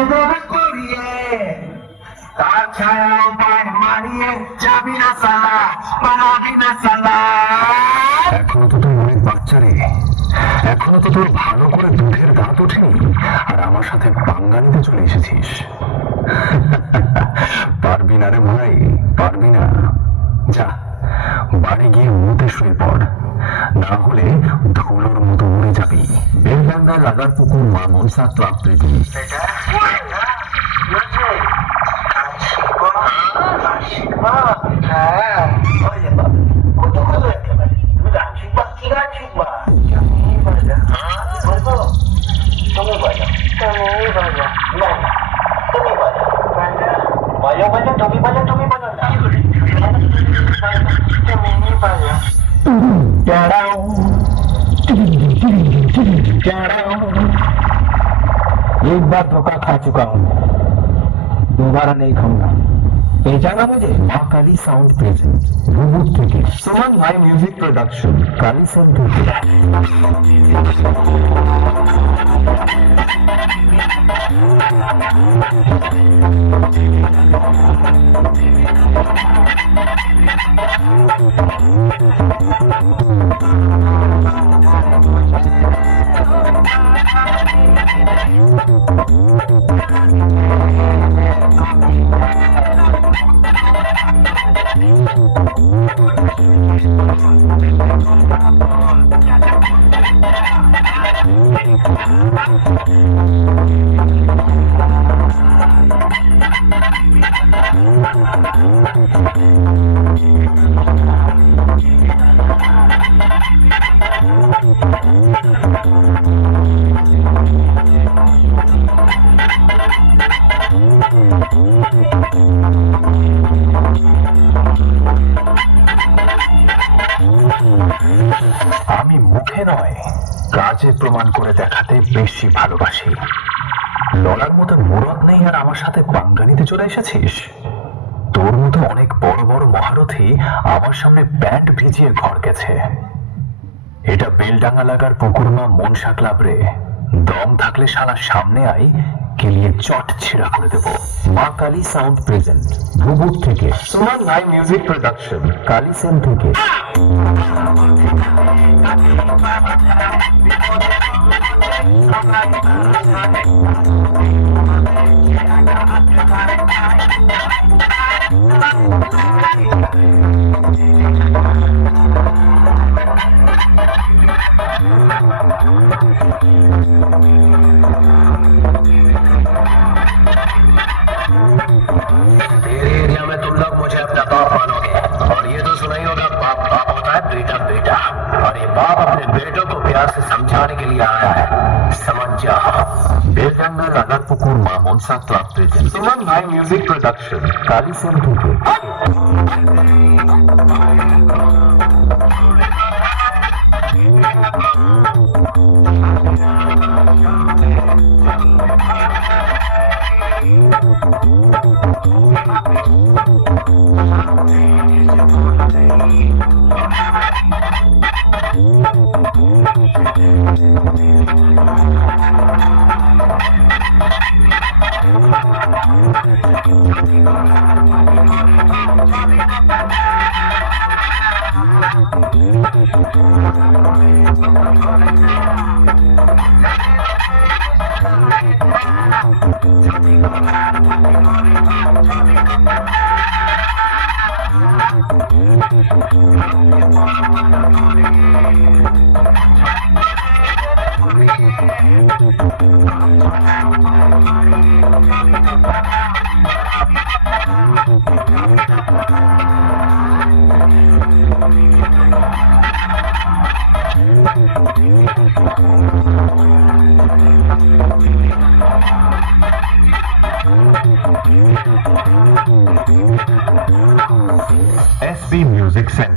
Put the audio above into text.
এভাবে করিয়ে তার ছায়া পায় মারিয়ে যাবি না সালা পারাবি না সালা। এখনো তো তুই অনেক বাচ্চা রে, এখনো তো তোর ভালো করে দুধের দাঁত ওঠেনি আর আমার সাথে পাঙ্গা নিতে চলে এসেছিস। পারবি না রে ভাই, পারবি না। যা বাড়ি গিয়ে মুতে শুয়ে পড়, না হলে ধুলোর মতো উড়ে যাবি। বেলডাঙ্গা লাগার পুকুর মা মনসা ক্লাব প্রেজেন্ট। एक बार धोखा खा चुका हूँ, दोबारा नहीं खाऊंगा। पहचाना मुझे? महाकाली साउंड प्रेजेंट भूभूत থেকে सुमन भाई म्यूजिक प्रोडक्शन কালিসন থেকে আমি মুখে নয় কাজে প্রমাণ করে দেখাতে বেশি ভালোবাসি। লড়ার মতো মোড়ক নেই আর আমার সাথে পাঙ্গা নিতে চলে এসেছিস। তোর মতো অনেক বড় বড় মহারথী আমার সামনে প্যান্ট ভিজিয়ে ঘর গেছে। এটা বেলডাঙ্গা লাগার পুকুরমা মনসা ক্লাব রে। দম থাকলে শালা সামনে আই, কেলিয়ে চট ছিঁড়া করে দেব। মা কালী সাউন্ড প্রেজেন্ট ভূভূত থেকে सुमन भाई म्यूजिक प्रोडक्शन কালিসেন থেকে एरिया में तुम लोग मुझे अपना बाप मानोगे और ये तो सुना ही होगा बाप बाप होता है बेटा बेटा, और ये बाप अपने बेटों को प्यार से समझाने के लिए आया है, समझ जाओ। বেলডাঙ্গা লাগার পুকুর মা মনসা ক্লাব প্রেজেন্ট सुमन भाई म्यूजिक प्रोडक्शन কালিসেন থেকে SB Music Center